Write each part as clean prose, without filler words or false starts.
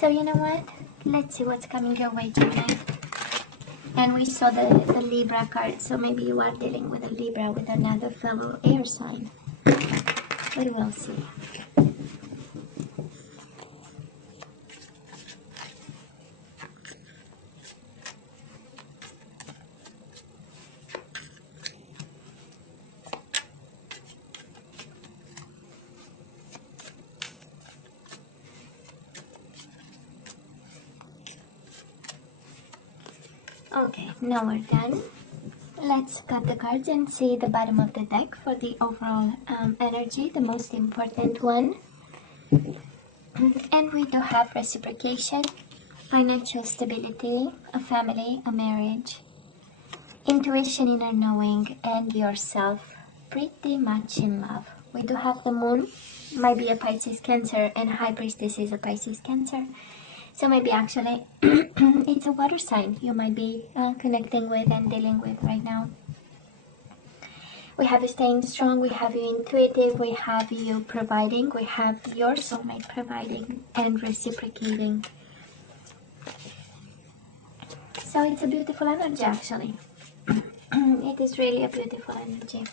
So you know what? Let's see what's coming your way, Gemini. And we saw the Libra card, so maybe you are dealing with a Libra, with another fellow air sign. We will see. Okay, now we're done. Let's cut the cards and see the bottom of the deck for the overall energy, the most important one. And we do have reciprocation, financial stability, a family, a marriage, intuition, inner knowing, and yourself pretty much in love. We do have the moon, might be a Pisces Cancer, and High Priestess is a Pisces Cancer. So maybe actually it's a water sign you might be connecting with and dealing with right now. We have you staying strong, we have you intuitive, we have you providing, we have your soulmate providing and reciprocating. So it's a beautiful energy actually. It is really a beautiful energy.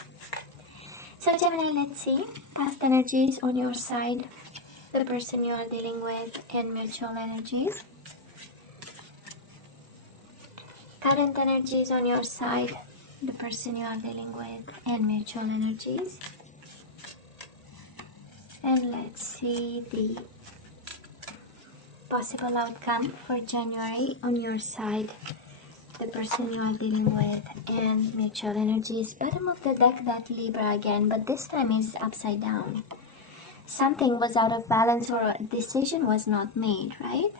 So Gemini, let's see past energies on your side, the person you are dealing with, and mutual energies. Current energies on your side, the person you are dealing with, and mutual energies. And let's see the possible outcome for January on your side, the person you are dealing with, and mutual energies. Bottom of the deck, that Libra again, but this time is upside down. Something was out of balance or a decision was not made, right?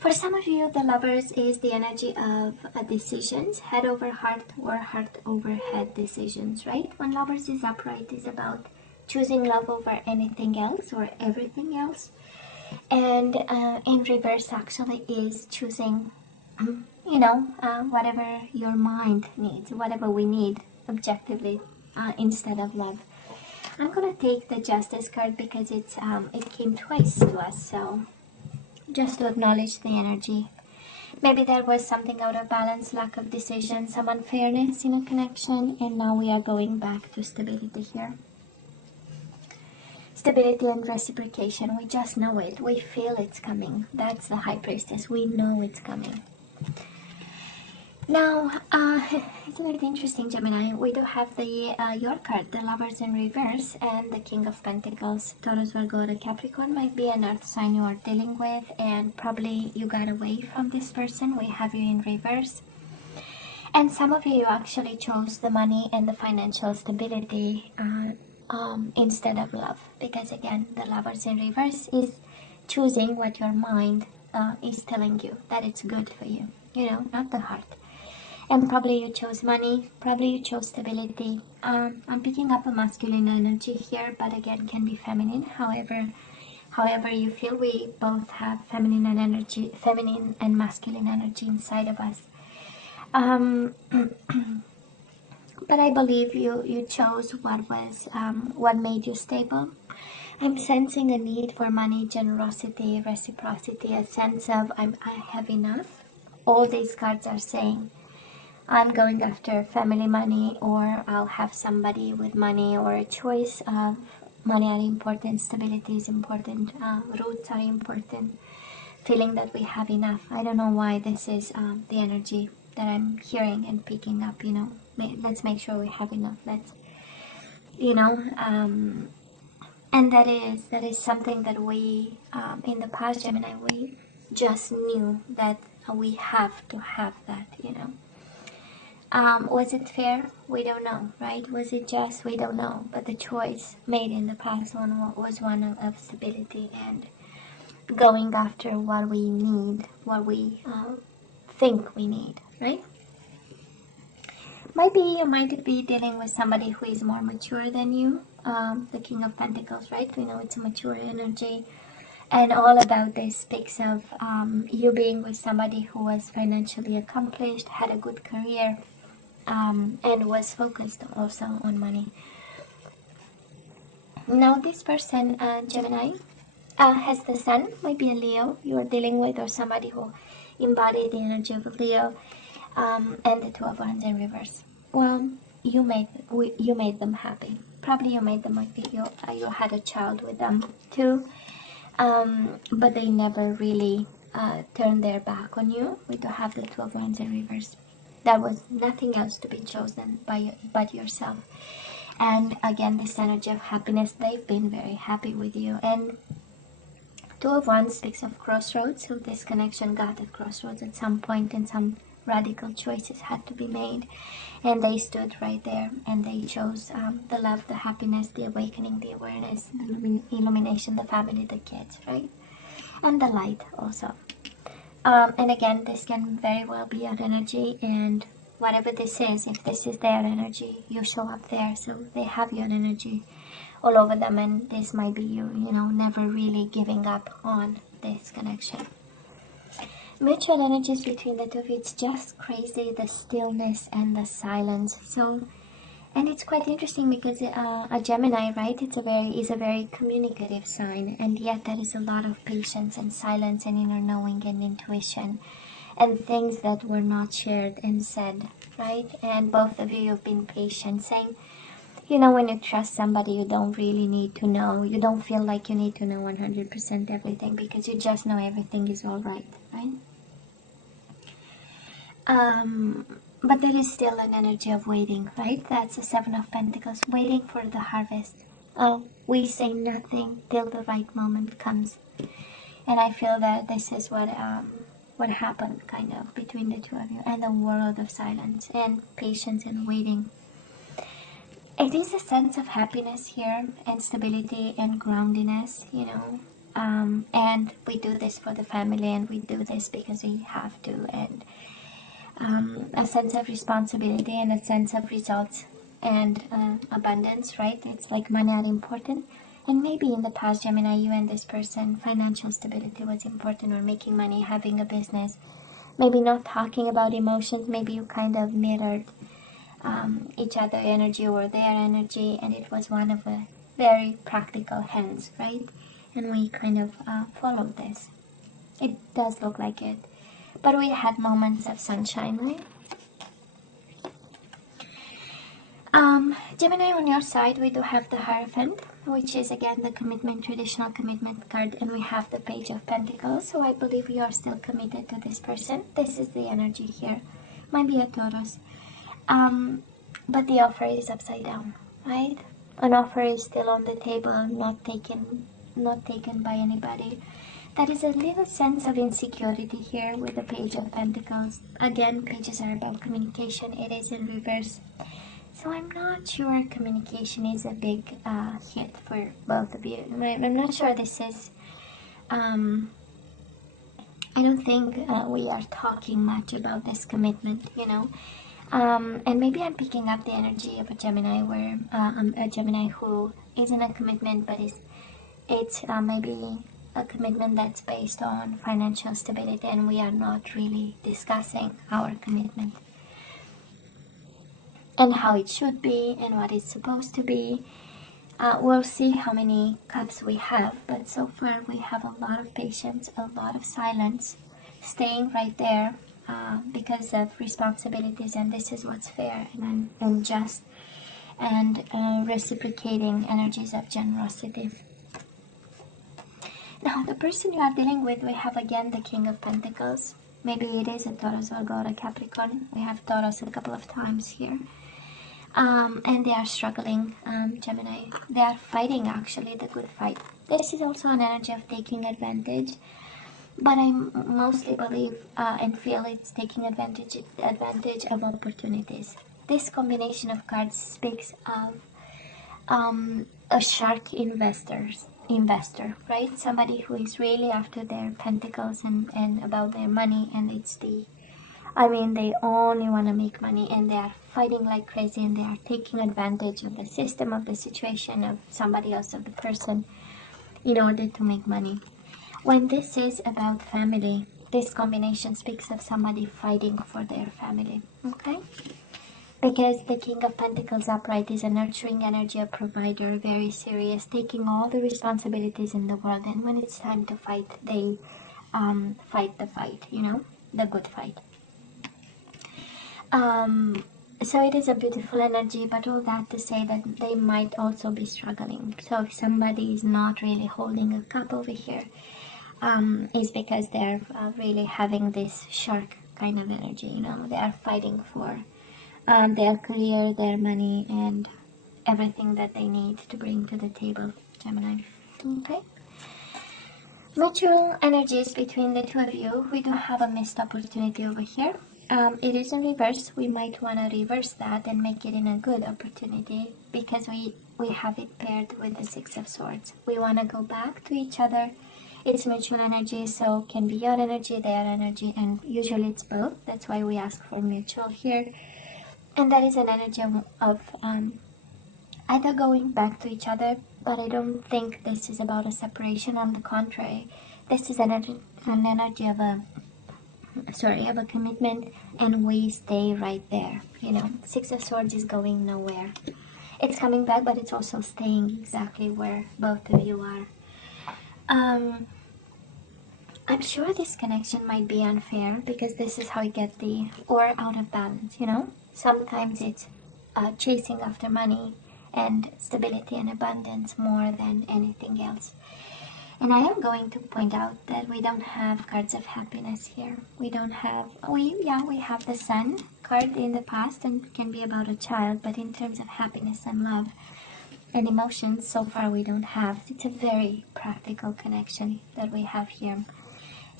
For some of you, the Lovers is the energy of decisions, head over heart or heart over head decisions, right? When Lovers is upright, is about choosing love over anything else or everything else. And in reverse actually is choosing, whatever your mind needs, whatever we need objectively instead of love. I'm gonna take the Justice card because it came twice to us, so just to acknowledge the energy. Maybe there was something out of balance, lack of decision, some unfairness in a connection, and now we are going back to stability here. Stability and reciprocation, we just know it, we feel it's coming. That's the High Priestess, we know it's coming. Now, it's a little interesting, Gemini. We do have the your card, the Lovers in reverse, and the King of Pentacles. Taurus, Virgo, or Capricorn might be an earth sign you are dealing with, and probably you got away from this person. We have you in reverse. And some of you actually chose the money and the financial stability instead of love. Because again, the Lovers in reverse is choosing what your mind is telling you that it's good for you, not the heart. And probably you chose money, probably you chose stability. I'm picking up a masculine energy here, but again can be feminine. However you feel, we both have feminine and masculine energy inside of us. But I believe you chose what made you stable. I'm sensing a need for money, generosity, reciprocity, a sense of I have enough. All these cards are saying I'm going after family money, or I'll have somebody with money, or a choice of money are important, stability is important, roots are important, feeling that we have enough. I don't know why this is the energy that I'm hearing and picking up, let's make sure we have enough, and that is something that we, in the past, Gemini, we just knew that we have to have that, Was it fair? We don't know, right? Was it just? We don't know. But the choice made in the past one was one of stability and going after what we need, what we think we need, right? Maybe you might be dealing with somebody who is more mature than you, the King of Pentacles, right? We know it's a mature energy. And all about this speaks of you being with somebody who was financially accomplished, had a good career, and was focused also on money. Now this person, Gemini, has the sun, might be a Leo you are dealing with, or somebody who embodied the energy of a Leo, and the Two of Wands in reverse. Well, you made them happy. Probably you made them happy. You had a child with them too, but they never really turned their back on you. We do have the Two of Wands in reverse. There was nothing else to be chosen but yourself. And again, this energy of happiness, they've been very happy with you. And Two of Wands speaks of crossroads, so this connection got at crossroads at some point, and some radical choices had to be made. And they stood right there, and they chose the love, the happiness, the awakening, the awareness, the illumination, the family, the kids, right? And the light also. And again, this can very well be your energy, and whatever this is, if this is their energy, you show up there, so they have your energy all over them, and this might be you, never really giving up on this connection. Mutual energies between the two of you, it's just crazy, the stillness and the silence. So, and it's quite interesting because a Gemini, right, is a very communicative sign, and yet there is a lot of patience and silence and inner knowing and intuition and things that were not shared and said, right? And both of you have been patient, saying, when you trust somebody, you don't really need to know. You don't feel like you need to know 100% everything, because you just know everything is all right, right? But there is still an energy of waiting, right? That's the Seven of Pentacles, waiting for the harvest. Oh, we say nothing till the right moment comes. And I feel that this is what happened, kind of, between the two of you, and the world of silence and patience and waiting. It is a sense of happiness here, and stability and groundiness, and we do this for the family, and we do this because we have to, and a sense of responsibility and a sense of results and abundance, right? It's like money are important. And maybe in the past, Gemini, you and this person, financial stability was important, or making money, having a business, maybe not talking about emotions. Maybe you kind of mirrored each other energy or their energy, and it was one of a very practical hands, right? And we kind of followed this. It does look like it. But we had moments of sunshine, right? Gemini, on your side, we do have the Hierophant, which is again the commitment, traditional commitment card, and we have the Page of Pentacles. So I believe you are still committed to this person. This is the energy here. Might be a Taurus. But the offer is upside down, right? An offer is still on the table, not taken by anybody. There is a little sense of insecurity here with the Page of Pentacles. Again, pages are about communication. It is in reverse. So I'm not sure communication is a big hit for both of you. I'm not sure this is... I don't think we are talking much about this commitment, and maybe I'm picking up the energy of a Gemini, where a Gemini who is in a commitment, but it's maybe a commitment that's based on financial stability, and we are not really discussing our commitment and how it should be and what it's supposed to be. We'll see how many cups we have, but so far we have a lot of patience, a lot of silence, staying right there because of responsibilities, and this is what's fair and just, and reciprocating energies of generosity. Now, the person you are dealing with, we have again the King of Pentacles. Maybe it is a Taurus, Virgo, or a Capricorn. We have Taurus a couple of times here. And they are struggling, Gemini. They are fighting, actually, the good fight. This is also an energy of taking advantage, but I mostly believe and feel it's taking advantage of opportunities. This combination of cards speaks of a shark investor, right? Somebody who is really after their pentacles and about their money, and they only want to make money, and they are fighting like crazy, and they are taking advantage of the system, of the situation, of somebody else, of the person, in order to make money. When this is about family, this combination speaks of somebody fighting for their family, okay? because the King of Pentacles upright is a nurturing energy, a provider, very serious, taking all the responsibilities in the world, and when it's time to fight, they fight the fight, you know, the good fight. So it is a beautiful energy, but all that to say that they might also be struggling. So if somebody is not really holding a cup over here, is because they're really having this shark kind of energy, you know, they are fighting for their career, their money, and everything that they need to bring to the table, Gemini. Okay. Mutual energies between the two of you. We do have a missed opportunity over here. It is in reverse. We might want to reverse that and make it in a good opportunity, because we have it paired with the Six of Swords. We want to go back to each other. It's mutual energy, so can be your energy, their energy, and usually it's both. That's why we ask for mutual here. And that is an energy of either going back to each other, but I don't think this is about a separation. On the contrary, this is an energy of a commitment, and we stay right there. You know, Six of Swords is going nowhere. It's coming back, but it's also staying exactly where both of you are. I'm sure this connection might be unfair, because this is how you get the or out of balance, you know? Sometimes it's chasing after money and stability and abundance more than anything else. And I am going to point out that we don't have cards of happiness here. We don't have, we have the Sun card in the past, and can be about a child, but in terms of happiness and love and emotions, so far we don't have. It's a very practical connection that we have here.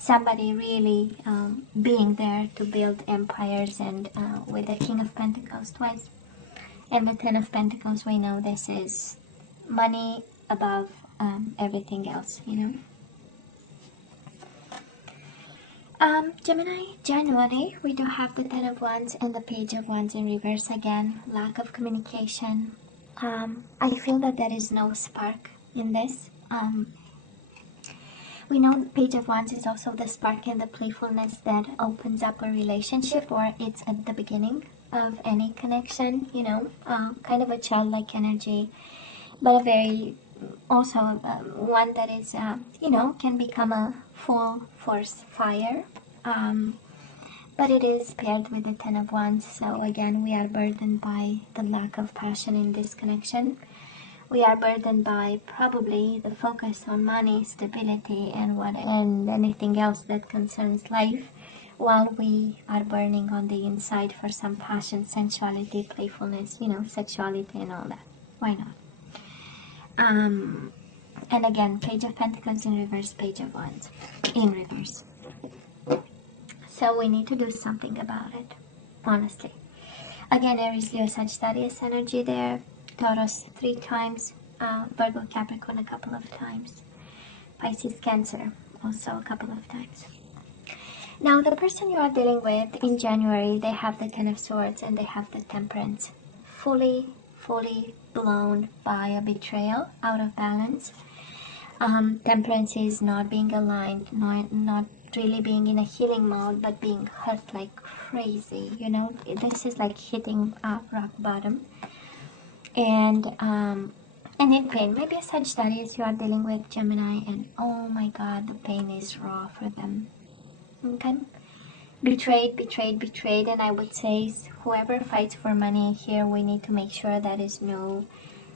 Somebody really being there to build empires, and with the King of Pentacles twice and the Ten of Pentacles, we know this is money above everything else, you know. Gemini, January, we do have the Ten of Wands and the Page of Wands in reverse again. Lack of communication. I feel that there is no spark in this. We know Page of Wands is also the spark and the playfulness that opens up a relationship, or it's at the beginning of any connection, you know, kind of a childlike energy, but a very, also one that is, you know, can become a full force fire. But it is paired with the Ten of Wands, so again, we are burdened by the lack of passion in this connection. We are burdened by probably the focus on money, stability, and anything else that concerns life, while we are burning on the inside for some passion, sensuality, playfulness, you know, sexuality and all that. Why not? And again, Page of Pentacles in reverse, Page of Wands in reverse. So we need to do something about it, honestly. Again, Aries, Leo, Sagittarius energy there. Taurus 3 times, Virgo, Capricorn a couple of times, Pisces, Cancer also a couple of times. Now, the person you are dealing with in January, they have the Ten of Swords and they have the Temperance. Fully blown by a betrayal, out of balance. Temperance is not being aligned, not really being in a healing mode, but being hurt like crazy, you know. This is like hitting rock bottom. And in pain. Maybe a Sagittarius you are dealing with, Gemini, and oh my god, the pain is raw for them. Okay? Betrayed, and I would say whoever fights for money here, we need to make sure that is no,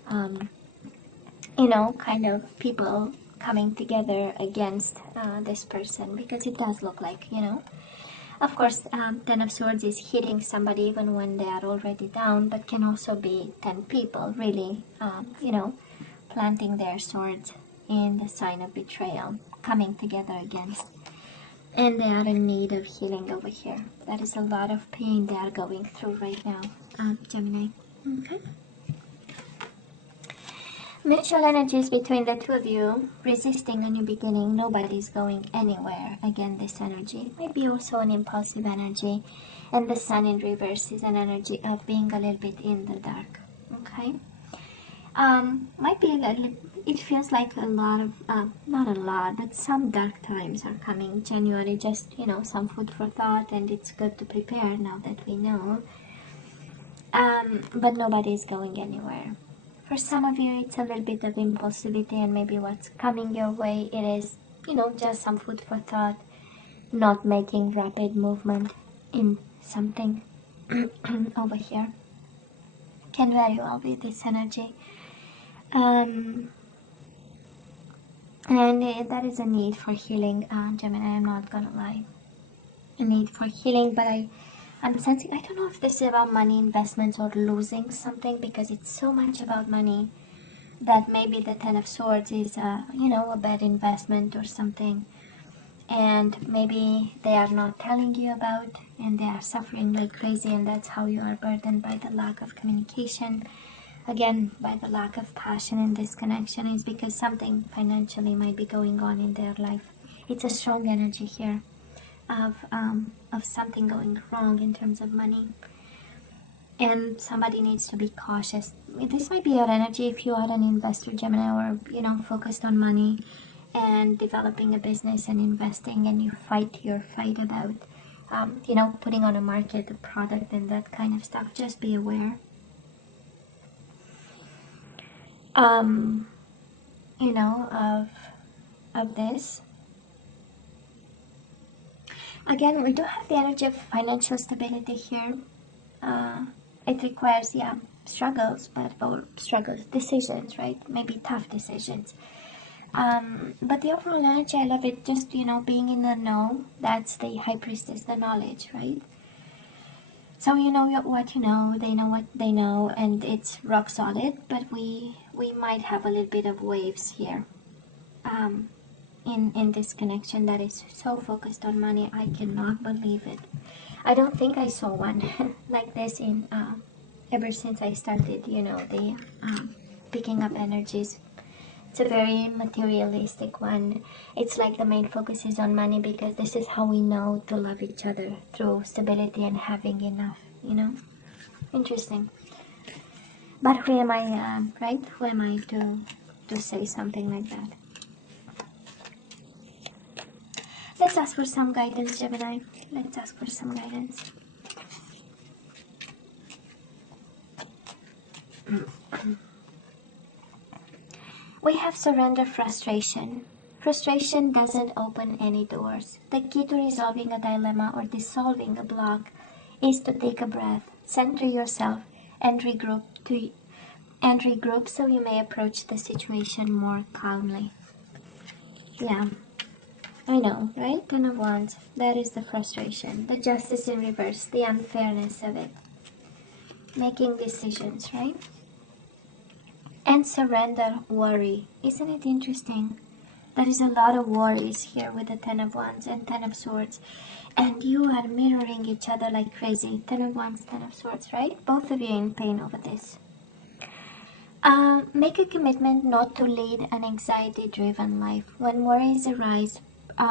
you know, kind of people coming together against this person, because it does look like, you know. Of course, Ten of Swords is hitting somebody even when they are already down, but can also be 10 people really, you know, planting their swords in the sign of betrayal, coming together against. And they are in need of healing over here. That is a lot of pain they are going through right now, Gemini. Okay. Mutual energies between the two of you, resisting a new beginning. Nobody's going anywhere. Again, this energy might be also an impulsive energy, and the Sun in reverse is an energy of being a little bit in the dark. Okay, might be a little. It feels like a lot of, not a lot, but some dark times are coming. January, just, you know, some food for thought, and it's good to prepare now that we know. but nobody is going anywhere. For some of you, it's a little bit of impulsivity, and maybe what's coming your way, it is, just some food for thought, not making rapid movement in something over here. Can very well be this energy. And that is a need for healing, Gemini, I'm not gonna lie. A need for healing, but I'm sensing, I don't know if this is about money, investments, or losing something, because it's so much about money that maybe the Ten of Swords is, a bad investment or something. And maybe they are not telling you about, and they are suffering like crazy, and that's how you are burdened by the lack of communication. Again, by the lack of passion in this connection, is because something financially might be going on in their life. It's a strong energy here of something going wrong in terms of money, and somebody needs to be cautious. This might be your energy if you are an investor, Gemini, or focused on money and developing a business and investing, and you fight your fight about putting on a market a product and that kind of stuff. Just be aware of this. Again, we do have the energy of financial stability here. It requires, struggles, decisions, right? Maybe tough decisions. But the overall energy, I love it. Just, being in the know. That's the High Priestess, the knowledge, right? So you know what you know, they know what they know, and it's rock solid. But we might have a little bit of waves here. In this connection that is so focused on money. I cannot believe it. I don't think I saw one like this in ever since I started, the picking up energies. It's a very materialistic one. It's like the main focus is on money, because this is how we know to love each other, through stability and having enough, Interesting. But who am I, right? Who am I to say something like that? Let's ask for some guidance, Gemini. Let's ask for some guidance. We have surrender frustration. Frustration doesn't open any doors. The key to resolving a dilemma or dissolving a block is to take a breath, center yourself, and regroup so you may approach the situation more calmly. Yeah. I know, right? Ten of Wands. That is the frustration. The Justice in reverse. The unfairness of it. Making decisions, right? And surrender worry. Isn't it interesting? There is a lot of worries here with the Ten of Wands and Ten of Swords. And you are mirroring each other like crazy. Ten of Wands, Ten of Swords, right? Both of you in pain over this. Make a commitment not to lead an anxiety-driven life. When worries arise,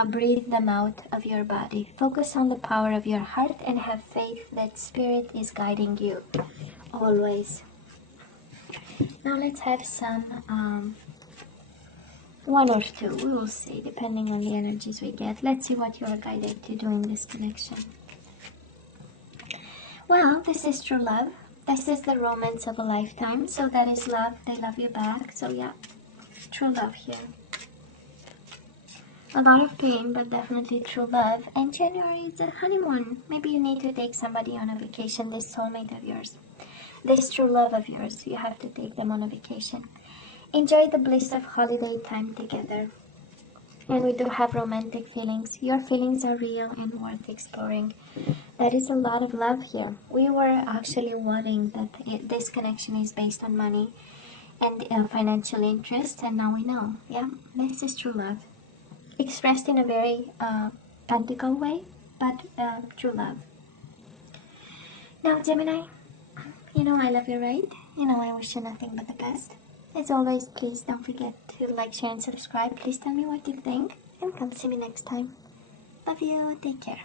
breathe them out of your body. Focus on the power of your heart and have faith that Spirit is guiding you always. Now let's have some, one or two, we will see, depending on the energies we get. Let's see what you are guided to do in this connection. Well, this is true love. This is the romance of a lifetime. So that is love. They love you back. So yeah, true love here. A lot of pain, but definitely true love. And January is a honeymoon. Maybe you need to take somebody on a vacation, this soulmate of yours. This true love of yours, you have to take them on a vacation. Enjoy the bliss of holiday time together. And we do have romantic feelings. Your feelings are real and worth exploring. There is a lot of love here. We were actually worrying that this connection is based on money and financial interest, and now we know. Yeah, this is true love. Expressed in a very pentacle way, but true love. Now, Gemini, I love you, right? I wish you nothing but the best. As always, please don't forget to like, share, and subscribe. Please tell me what you think, and come see me next time. Love you. Take care.